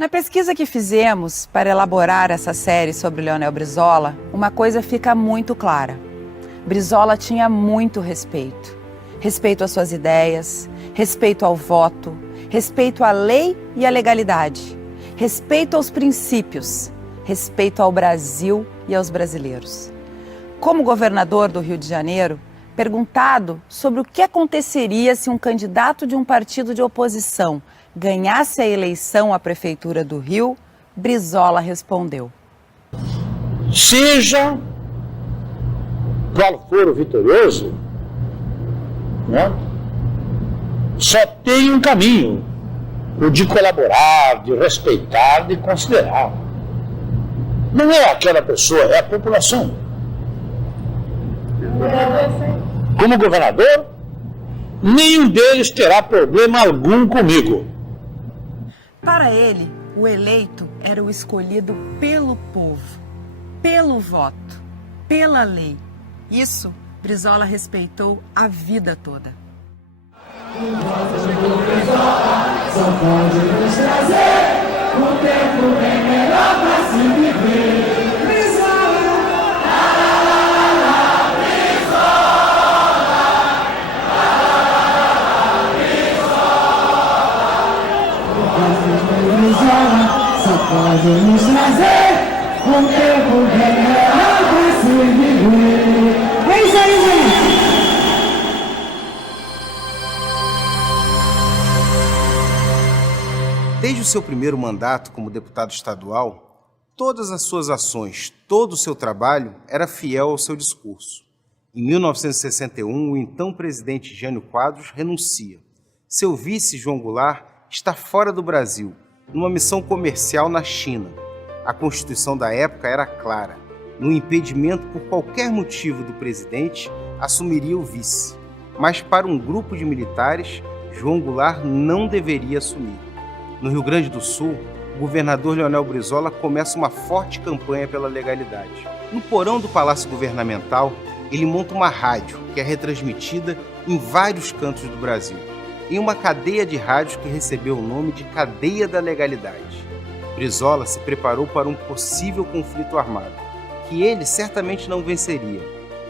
Na pesquisa que fizemos para elaborar essa série sobre Leonel Brizola, uma coisa fica muito clara. Brizola tinha muito respeito. Respeito às suas ideias, respeito ao voto, respeito à lei e à legalidade, respeito aos princípios, respeito ao Brasil e aos brasileiros. Como governador do Rio de Janeiro, perguntado sobre o que aconteceria se um candidato de um partido de oposição ganhasse a eleição à Prefeitura do Rio, Brizola respondeu: seja qual for o vitorioso, né, só tem um caminho, o de colaborar, de respeitar, de considerar. Não é aquela pessoa, é a população. Como governador, nenhum deles terá problema algum comigo. Para ele, o eleito era o escolhido pelo povo, pelo voto, pela lei. Isso, Brizola respeitou a vida toda. Só pode nos trazer um tempo bem melhor para se viver. Só pode nos trazer um tempo bem melhor para se viver. É isso aí, gente! Desde o seu primeiro mandato como deputado estadual, todas as suas ações, todo o seu trabalho era fiel ao seu discurso. Em 1961, o então presidente Jânio Quadros renuncia. Seu vice, João Goulart, está fora do Brasil, numa missão comercial na China. A Constituição da época era clara. No impedimento por qualquer motivo do presidente, assumiria o vice. Mas para um grupo de militares, João Goulart não deveria assumir. No Rio Grande do Sul, o governador Leonel Brizola começa uma forte campanha pela legalidade. No porão do Palácio Governamental, ele monta uma rádio que é retransmitida em vários cantos do Brasil, em uma cadeia de rádios que recebeu o nome de Cadeia da Legalidade. Brizola se preparou para um possível conflito armado, que ele certamente não venceria,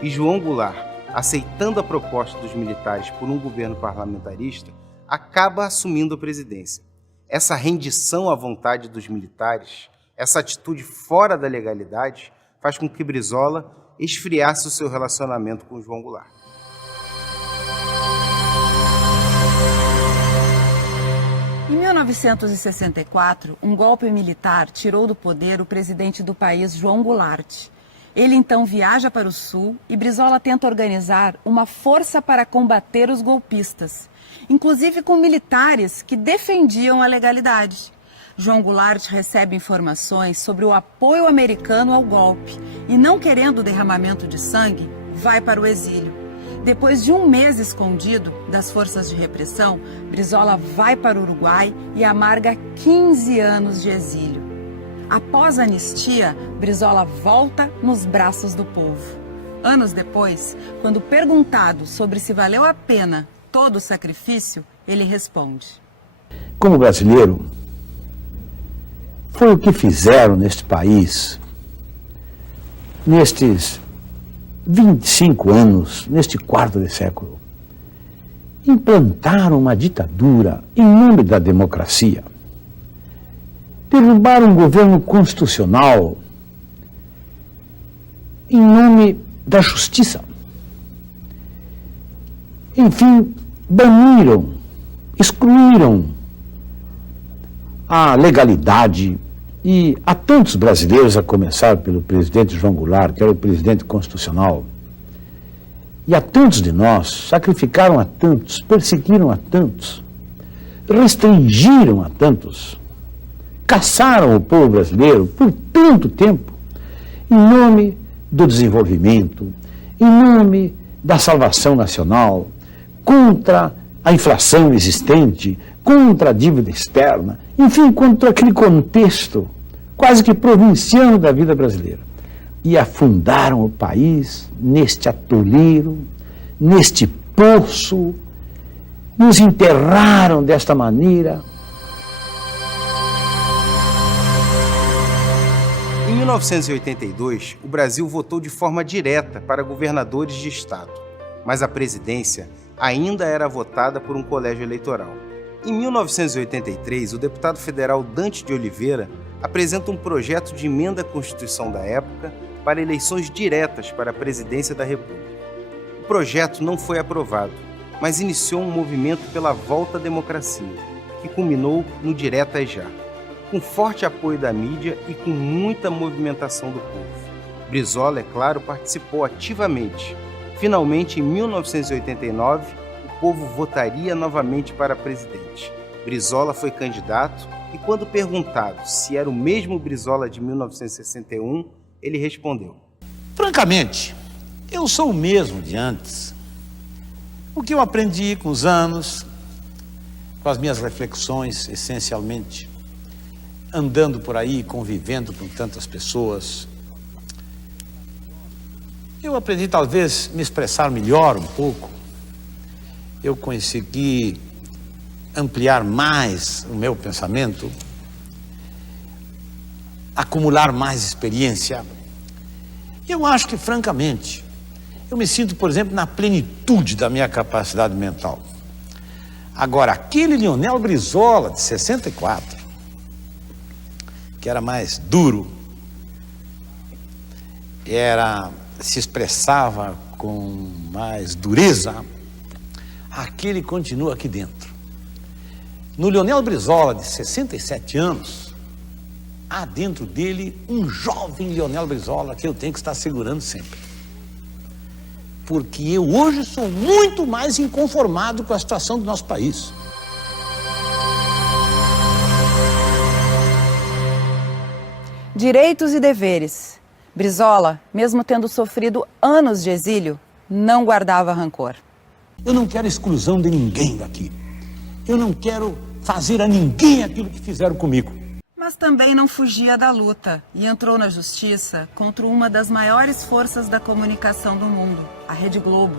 e João Goulart, aceitando a proposta dos militares por um governo parlamentarista, acaba assumindo a presidência. Essa rendição à vontade dos militares, essa atitude fora da legalidade, faz com que Brizola esfriasse o seu relacionamento com João Goulart. Em 1964, um golpe militar tirou do poder o presidente do país, João Goulart. Ele então viaja para o Sul e Brizola tenta organizar uma força para combater os golpistas, inclusive com militares que defendiam a legalidade. João Goulart recebe informações sobre o apoio americano ao golpe e, não querendo o derramamento de sangue, vai para o exílio. Depois de um mês escondido das forças de repressão, Brizola vai para o Uruguai e amarga 15 anos de exílio. Após a anistia, Brizola volta nos braços do povo. Anos depois, quando perguntado sobre se valeu a pena todo o sacrifício, ele responde: Como brasileiro, foi o que fizeram neste país, nestes 25 anos, neste quarto de século. Implantaram uma ditadura em nome da democracia. Derrubaram um governo constitucional em nome da justiça. Enfim, baniram, excluíram a legalidade e a tantos brasileiros, a começar pelo presidente João Goulart, que era o presidente constitucional, e a tantos de nós, sacrificaram a tantos, perseguiram a tantos, restringiram a tantos, caçaram o povo brasileiro por tanto tempo, em nome do desenvolvimento, em nome da salvação nacional, contra a inflação existente, contra a dívida externa, enfim, contra aquele contexto quase que provinciano da vida brasileira. E afundaram o país neste atoleiro, neste poço, nos enterraram desta maneira. 1982, o Brasil votou de forma direta para governadores de estado, mas a presidência ainda era votada por um colégio eleitoral. Em 1983, o deputado federal Dante de Oliveira apresenta um projeto de emenda à Constituição da época para eleições diretas para a presidência da República. O projeto não foi aprovado, mas iniciou um movimento pela volta à democracia, que culminou no Direta Já, com forte apoio da mídia e com muita movimentação do povo. Brizola, é claro, participou ativamente. Finalmente, em 1989, o povo votaria novamente para presidente. Brizola foi candidato e, quando perguntado se era o mesmo Brizola de 1961, ele respondeu: Francamente, eu sou o mesmo de antes. O que eu aprendi com os anos, com as minhas reflexões, essencialmente, andando por aí, convivendo com tantas pessoas, eu aprendi talvez me expressar melhor um pouco. Eu consegui ampliar mais o meu pensamento, acumular mais experiência. Eu acho que, francamente, eu me sinto, por exemplo, na plenitude da minha capacidade mental. Agora, aquele Leonel Brizola, de 64, que era mais duro, se expressava com mais dureza, aquele continua aqui dentro. No Leonel Brizola, de 67 anos, há dentro dele um jovem Leonel Brizola que eu tenho que estar segurando sempre. Porque eu hoje sou muito mais inconformado com a situação do nosso país. Direitos e deveres. Brizola, mesmo tendo sofrido anos de exílio, não guardava rancor. Eu não quero exclusão de ninguém daqui. Eu não quero fazer a ninguém aquilo que fizeram comigo. Mas também não fugia da luta e entrou na justiça contra uma das maiores forças da comunicação do mundo, a Rede Globo,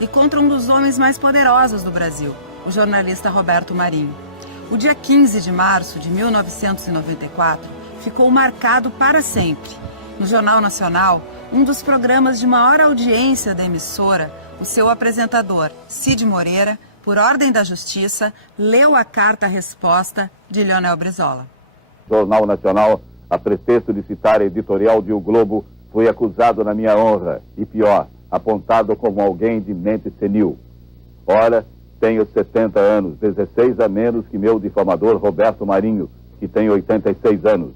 e contra um dos homens mais poderosos do Brasil, o jornalista Roberto Marinho. O dia 15 de março de 1994 ficou marcado para sempre. No Jornal Nacional, um dos programas de maior audiência da emissora, o seu apresentador, Cid Moreira, por ordem da Justiça, leu a carta-resposta de Leonel Brizola. Jornal Nacional, a pretexto de citar a editorial de O Globo, foi acusado na minha honra, e pior, apontado como alguém de mente senil. Ora, tenho 70 anos, 16 a menos que meu difamador Roberto Marinho, que tem 86 anos.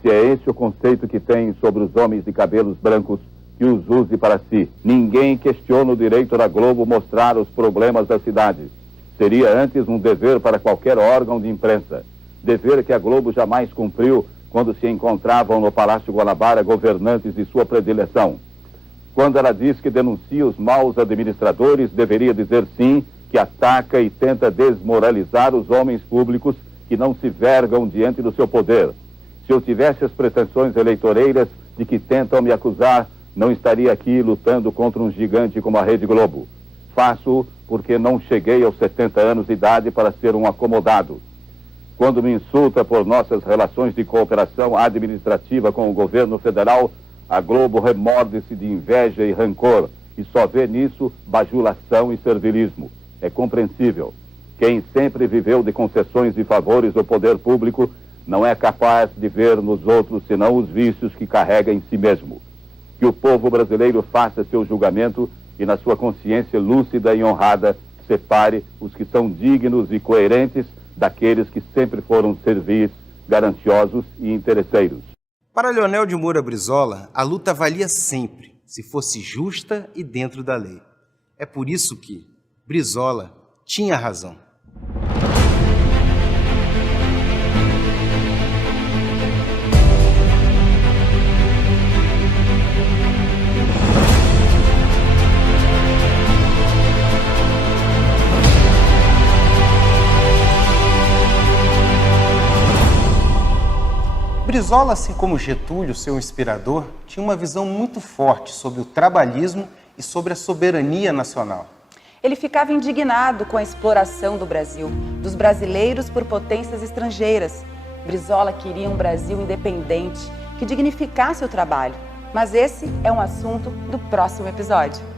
Se é esse o conceito que tem sobre os homens de cabelos brancos, que os use para si. Ninguém questiona o direito da Globo mostrar os problemas da cidade. Seria antes um dever para qualquer órgão de imprensa. Dever que a Globo jamais cumpriu quando se encontravam no Palácio Guanabara governantes de sua predileção. Quando ela diz que denuncia os maus administradores, deveria dizer sim, que ataca e tenta desmoralizar os homens públicos que não se vergam diante do seu poder. Se eu tivesse as pretensões eleitoreiras de que tentam me acusar, não estaria aqui lutando contra um gigante como a Rede Globo. Faço-o porque não cheguei aos 70 anos de idade para ser um acomodado. Quando me insulta por nossas relações de cooperação administrativa com o governo federal, a Globo remorde-se de inveja e rancor e só vê nisso bajulação e servilismo. É compreensível. Quem sempre viveu de concessões e favores ao poder público não é capaz de ver nos outros senão os vícios que carrega em si mesmo. Que o povo brasileiro faça seu julgamento e, na sua consciência lúcida e honrada, separe os que são dignos e coerentes daqueles que sempre foram servis, gananciosos e interesseiros. Para Leonel de Moura Brizola, a luta valia sempre, se fosse justa e dentro da lei. É por isso que Brizola tinha razão. Brizola, assim como Getúlio, seu inspirador, tinha uma visão muito forte sobre o trabalhismo e sobre a soberania nacional. Ele ficava indignado com a exploração do Brasil, dos brasileiros por potências estrangeiras. Brizola queria um Brasil independente, que dignificasse o trabalho. Mas esse é um assunto do próximo episódio.